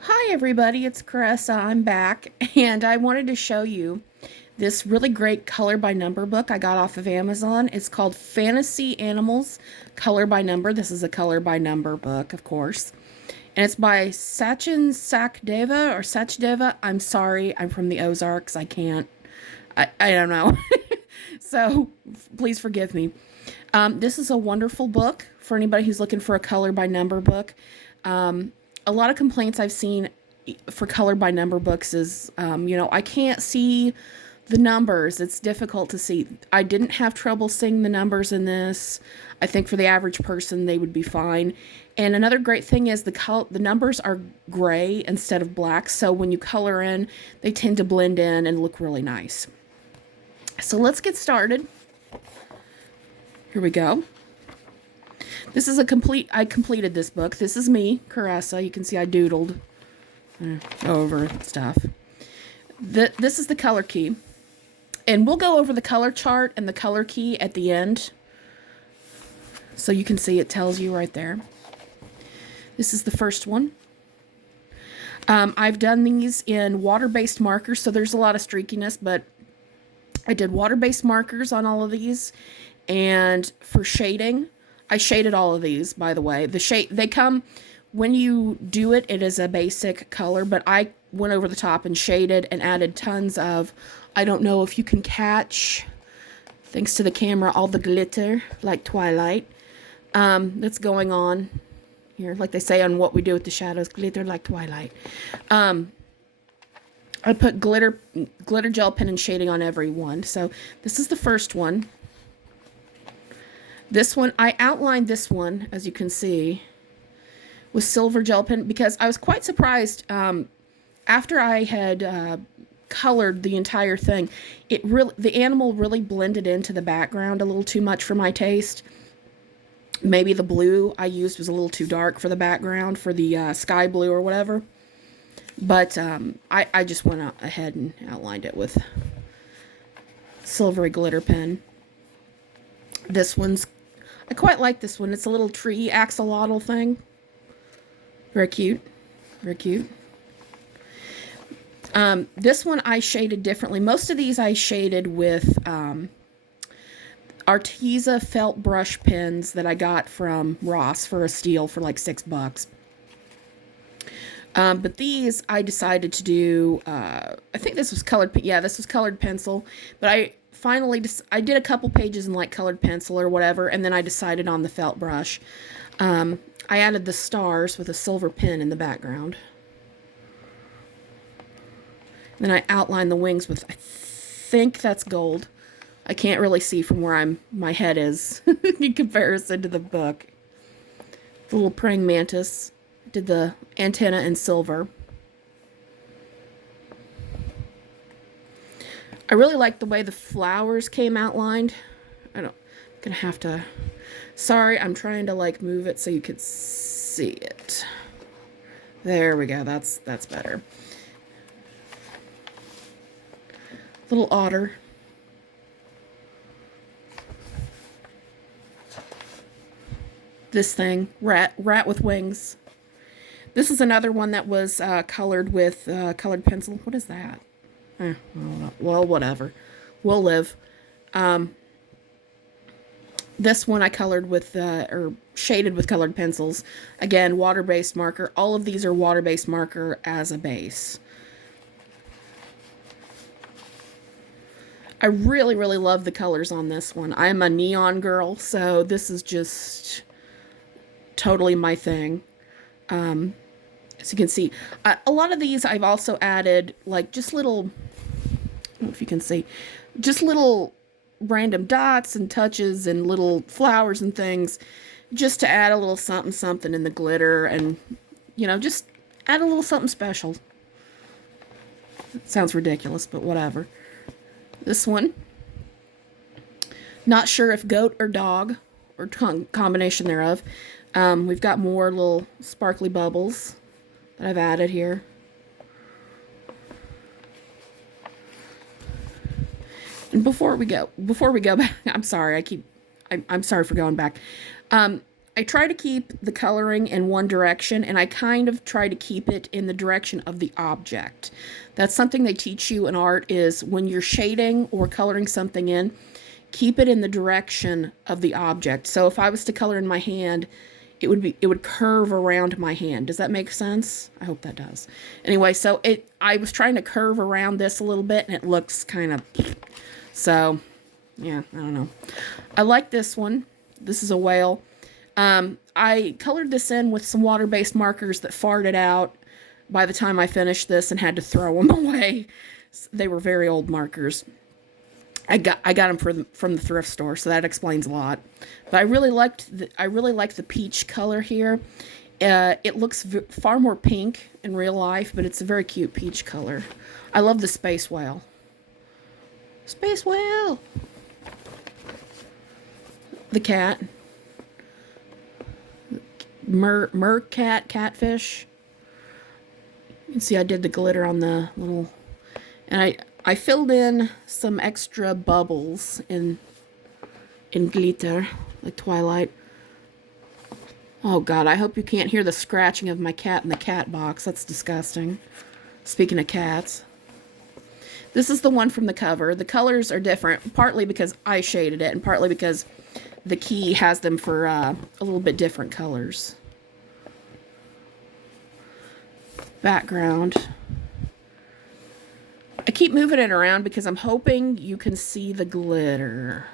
Hi everybody, it's Carissa. I'm back and I wanted to show you this really great color by number book I got off of Amazon. It's called Fantasy Animals Color by Number. This is a color by number book, of course. And it's by Sachin Sachdeva or Sachdeva. I'm sorry, I'm from the Ozarks. I don't know. So please forgive me. This is a wonderful book for anybody who's looking for a color by number book. A lot of complaints I've seen for color by number books is, I can't see the numbers. It's difficult to see. I didn't have trouble seeing the numbers in this. I think for the average person, they would be fine. And another great thing is the numbers are gray instead of black. So when you color in, they tend to blend in and look really nice. So let's get started. Here we go. This is I completed this book. This is me, Carissa. You can see I doodled over stuff. This is the color key. And we'll go over the color chart and the color key at the end. So you can see it tells you right there. This is the first one. I've done these in water-based markers, so there's a lot of streakiness, but I did water-based markers on all of these. And for shading, I shaded all of these, by the way. They come, when you do it, it is a basic color, but I went over the top and shaded and added tons of, I don't know if you can catch, thanks to the camera, all the glitter, like Twilight, that's going on here. Like they say on What We Do with the Shadows, glitter like Twilight. I put glitter gel pen and shading on every one. So this is the first one. This one, I outlined this one, as you can see, with silver gel pen because I was quite surprised after I had colored the entire thing. The animal really blended into the background a little too much for my taste. Maybe the blue I used was a little too dark for the background, for the sky blue or whatever. But I just went ahead and outlined it with silvery glitter pen. I quite like this one. It's a little tree axolotl thing. Very cute. Very cute. This one I shaded differently. Most of these I shaded with Arteza felt brush pens that I got from Ross for a steal for like $6. But these I decided to do, I think this was colored, yeah, this was colored pencil, but I did a couple pages in like colored pencil or whatever, and then I decided on the felt brush. I added the stars with a silver pen in the background. And then I outlined the wings with, I think that's gold. I can't really see from where my head is in comparison to the book. The little praying mantis. Did the antenna in silver. I really like the way the flowers came outlined. I'm gonna have to, sorry, I'm trying to like move it so you could see it. There we go, that's better. Little otter. This thing, rat with wings. This is another one that was colored with colored pencil. What is that? Well, whatever. We'll live. This one I colored with, or shaded with colored pencils. Again, water-based marker. All of these are water-based marker as a base. I really, really love the colors on this one. I'm a neon girl, so this is just totally my thing. As you can see, a lot of these I've also added like just little, I don't know if you can see, just little random dots and touches and little flowers and things just to add a little something something in the glitter and, just add a little something special. It sounds ridiculous, but whatever. This one, not sure if goat or dog or combination thereof. We've got more little sparkly bubbles that I've added here. And before we go back, I'm sorry, I'm sorry for going back. I try to keep the coloring in one direction, and I kind of try to keep it in the direction of the object. That's something they teach you in art, is when you're shading or coloring something in, keep it in the direction of the object. So if I was to color in my hand, it would curve around my hand. Does that make sense? I hope that does. Anyway, so I was trying to curve around this a little bit, and it looks kind of, so yeah, I don't know. I like this one. This is a whale. I colored this in with some water-based markers that farted out by the time I finished this and had to throw them away. They were very old markers. I got them from the thrift store, so that explains a lot. But I really liked the peach color here. It looks far more pink in real life, but it's a very cute peach color. I love the space whale. Space whale. The cat. Mercat, catfish. You can see I did the glitter on the little, and I filled in some extra bubbles in glitter, like Twilight. Oh God, I hope you can't hear the scratching of my cat in the cat box. That's disgusting. Speaking of cats. This is the one from the cover. The colors are different, partly because I shaded it, and partly because the key has them for a little bit different colors. Background. I keep moving it around because I'm hoping you can see the glitter.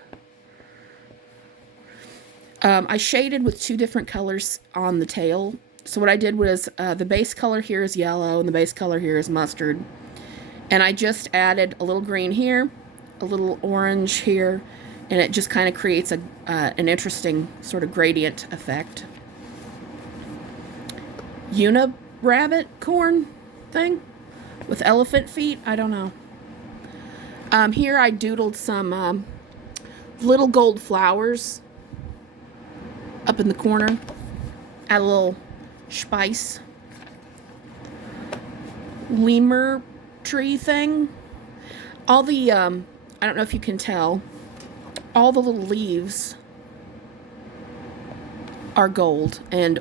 I shaded with two different colors on the tail. So what I did was the base color here is yellow and the base color here is mustard. And I just added a little green here, a little orange here, and it just kind of creates an interesting sort of gradient effect. Rabbit corn thing with elephant feet. I don't know. Here I doodled some little gold flowers up in the corner. Add a little spice. Lemur tree thing. All the I don't know if you can tell, all the little leaves are gold and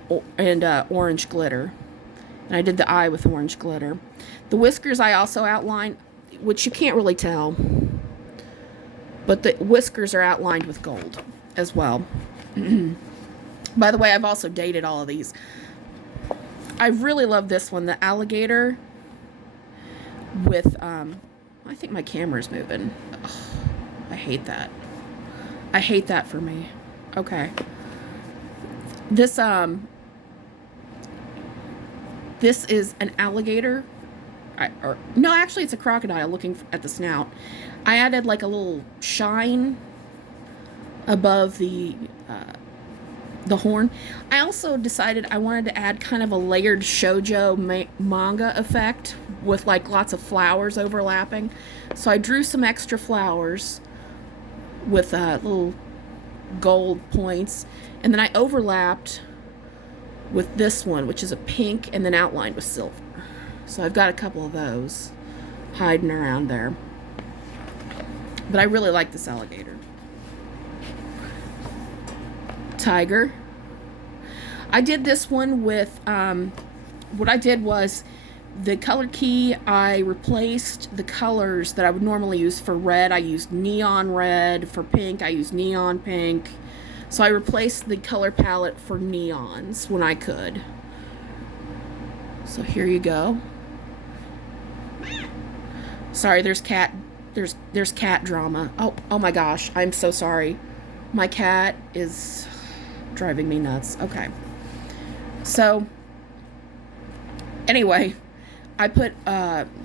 orange glitter. And I did the eye with orange glitter. The whiskers I also outlined, which you can't really tell, but the whiskers are outlined with gold as well. By the way, I've also dated all of these. I really love this one, the alligator with, I think my camera's moving. Ugh, I hate that. I hate that for me. Okay. This is an alligator. No, actually it's a crocodile looking at the snout. I added like a little shine above the horn. I also decided I wanted to add kind of a layered shoujo manga effect with like lots of flowers overlapping. So I drew some extra flowers with little gold points, and then I overlapped with this one, which is a pink and then outlined with silver. So I've got a couple of those hiding around there. But I really like this alligator. Tiger. I did this one with, what I did was the color key, I replaced the colors that I would normally use for red. I used neon red. For pink, I used neon pink. So I replaced the color palette for neons when I could. So here you go. Sorry, there's cat drama. Oh my gosh, I'm so sorry. My cat is driving me nuts. Okay. So anyway, I put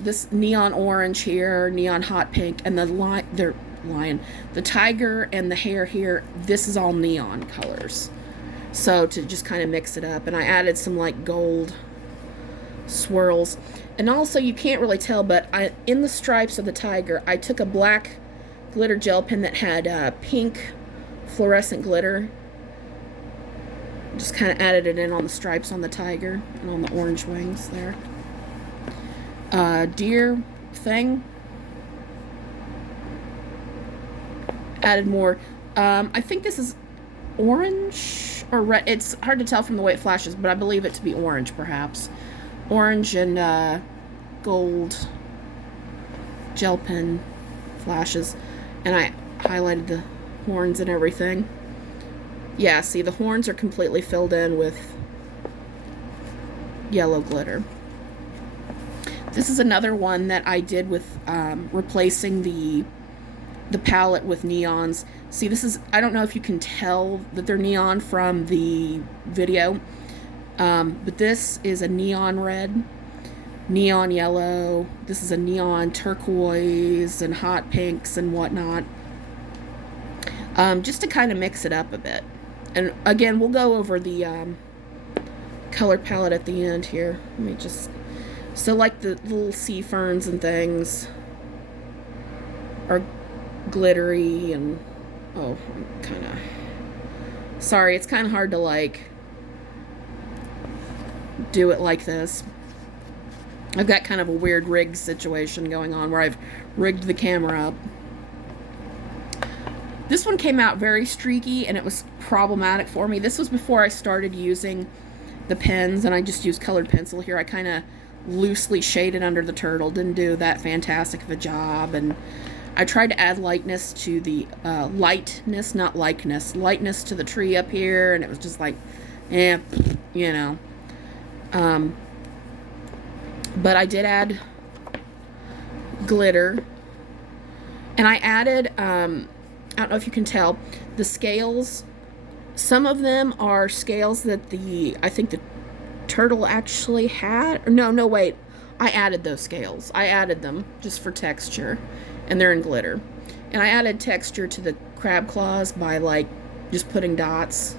this neon orange here, neon hot pink, and the tiger and the hare here, this is all neon colors. So to just kind of mix it up, and I added some like gold swirls. And also, you can't really tell, but in the stripes of the tiger, I took a black glitter gel pen that had pink fluorescent glitter. Just kind of added it in on the stripes on the tiger and on the orange wings there. Deer thing. Added more. I think this is orange or red. It's hard to tell from the way it flashes, but I believe it to be orange, perhaps. Orange and gold gel pen flashes. And I highlighted the horns and everything. Yeah, see, the horns are completely filled in with yellow glitter. This is another one that I did with replacing the palette with neons. See, this is, I don't know if you can tell that they're neon from the video, but this is a neon red, neon yellow, this is a neon turquoise and hot pinks and whatnot, just to kind of mix it up a bit. And again, we'll go over the color palette at the end here. Let me just, so like the little sea ferns and things are glittery, and oh, I'm kind of sorry, it's kind of hard to like do it like this. I've got kind of a weird rig situation going on where I've rigged the camera up. This one came out very streaky and it was problematic for me. This was before I started using the pens, and I just used colored pencil here. I kind of loosely shaded under the turtle, didn't do that fantastic of a job, and I tried to add lightness to the lightness, not likeness, lightness to the tree up here, and it was just like, eh, you know. But I did add glitter, and I added, I don't know if you can tell, the scales. Some of them are scales that I think the turtle actually had. Or no, wait. I added those scales. I added them just for texture, and they're in glitter. And I added texture to the crab claws by like just putting dots.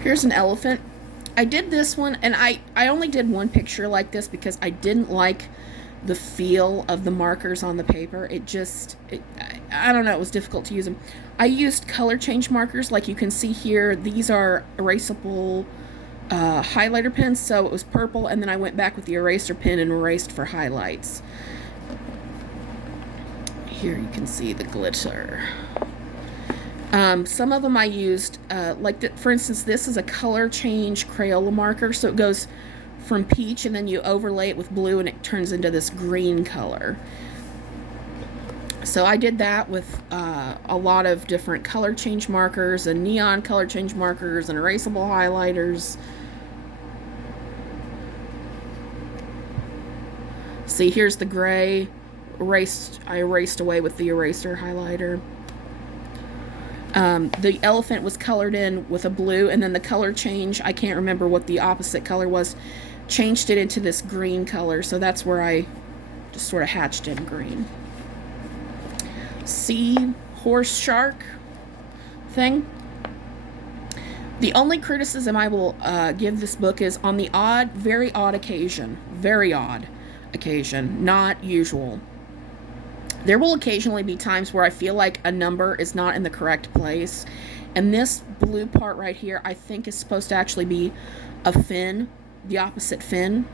Here's an elephant. I did this one, and I only did one picture like this because I didn't like the feel of the markers on the paper. I don't know, it was difficult to use them. I used color change markers like you can see here. These are erasable highlighter pens, so it was purple, and then I went back with the eraser pen and erased for highlights. Here you can see the glitter. Some of them I used, for instance, this is a color change Crayola marker, so it goes from peach and then you overlay it with blue and it turns into this green color. So I did that with a lot of different color change markers and neon color change markers and erasable highlighters. See, here's the gray. I erased away with the eraser highlighter. The elephant was colored in with a blue, and then the color change, I can't remember what the opposite color was, changed it into this green color, so that's where I just sort of hatched in green. Sea horse shark thing. The only criticism I will give this book is on the very odd occasion, not usual. There will occasionally be times where I feel like a number is not in the correct place. And this blue part right here, I think is supposed to actually be a fin, the opposite fin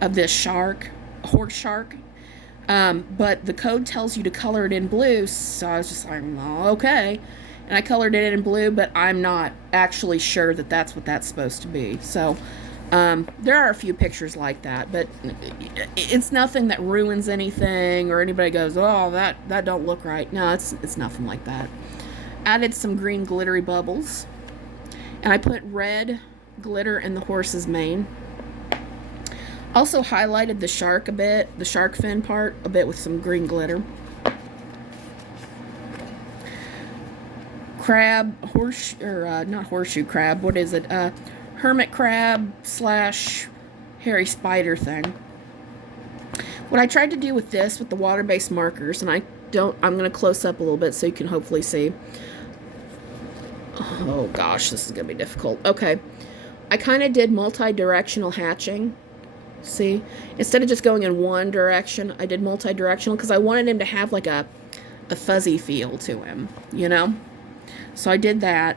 of this shark, horse shark. But the code tells you to color it in blue, so I was just like, oh, okay. And I colored it in blue, but I'm not actually sure that that's what that's supposed to be. So there are a few pictures like that, but it's nothing that ruins anything or anybody goes, oh, that don't look right. No, it's nothing like that. Added some green glittery bubbles, and I put red glitter in the horse's mane. Also highlighted the shark a bit, the shark fin part a bit with some green glitter. Crab, not horseshoe crab, what is it? Hermit crab / hairy spider thing. What I tried to do with this, with the water-based markers, and I'm going to close up a little bit so you can hopefully see. Oh gosh, this is going to be difficult. Okay. I kind of did multi-directional hatching. See? Instead of just going in one direction, I did multi-directional because I wanted him to have like a fuzzy feel to him, you know? So I did that.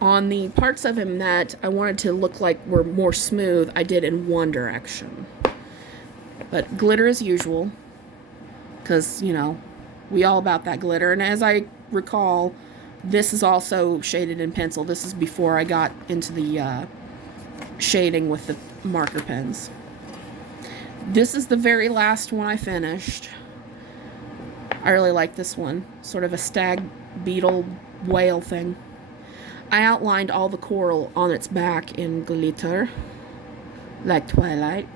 On the parts of him that I wanted to look like were more smooth, I did in one direction. But glitter as usual, because, you know, we all about that glitter. And as I recall, this is also shaded in pencil. This is before I got into the shading with the marker pens. This is the very last one I finished. I really like this one. Sort of a stag beetle whale thing. I outlined all the coral on its back in glitter, like Twilight.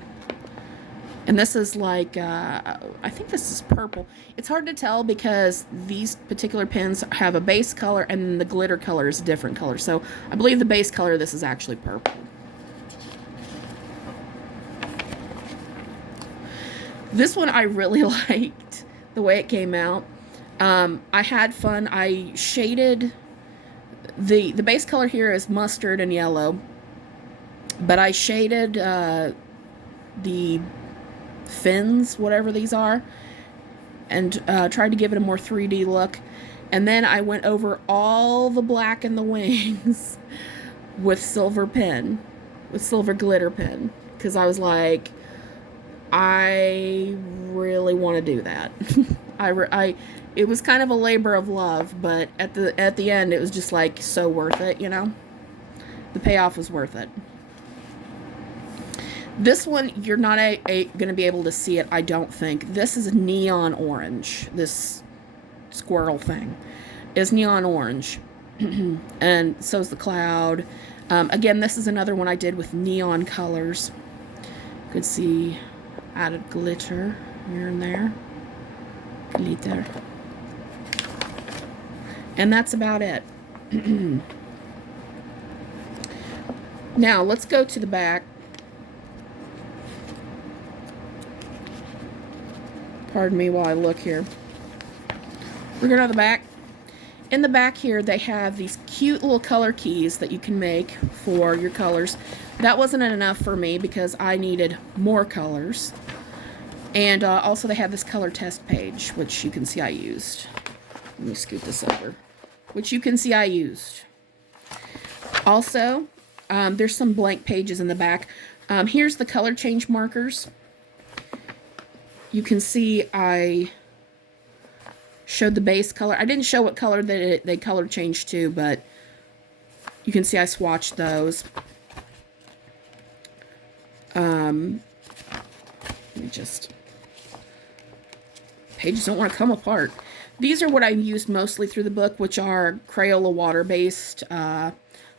And this is like, I think this is purple. It's hard to tell because these particular pens have a base color and the glitter color is a different color. So I believe the base color of this is actually purple. This one I really liked the way it came out. I had fun. I shaded, the base color here is mustard and yellow. But I shaded the fins, whatever these are, and tried to give it a more 3D look. And then I went over all the black in the wings with silver glitter pen, because I was like, I really want to do that. It was kind of a labor of love, but at the end it was just like so worth it, you know. The payoff was worth it. This one, you're not going to be able to see it, I don't think. This is neon orange. This squirrel thing is neon orange. And so is the cloud. Again, this is another one I did with neon colors. You could see added glitter here and there. Glitter. And that's about it. Now, let's go to the back. Pardon me while I look here. We're going to the back. In the back here, they have these cute little color keys that you can make for your colors. That wasn't enough for me because I needed more colors. And also they have this color test page, which you can see I used. Let me scoot this over. Which you can see I used. Also, there's some blank pages in the back. Here's the color change markers. You can see I showed the base color. I didn't show what color they color changed to, but you can see I swatched those. Let me just... Pages don't want to come apart. These are what I used mostly through the book, which are Crayola water-based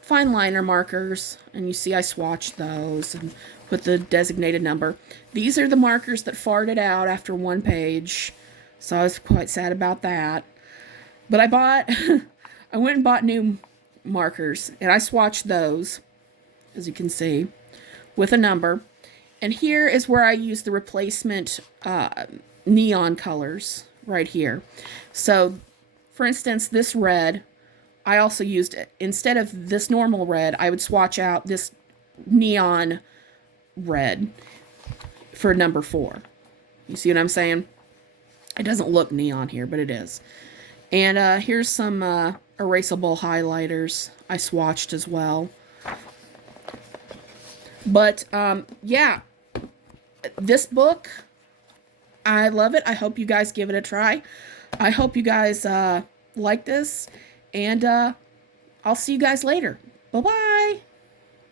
fine liner markers. And you see I swatched those and put the designated number. These are the markers that farted out after one page. So I was quite sad about that. But I went and bought new markers. And I swatched those, as you can see, with a number. And here is where I use the replacement neon colors right here. So, for instance, this red, I also used, instead of this normal red, I would swatch out this neon red for number 4. You see what I'm saying? It doesn't look neon here, but it is. And here's some erasable highlighters I swatched as well. But, yeah, this book, I love it. I hope you guys give it a try. I hope you guys like this. And I'll see you guys later. Bye-bye.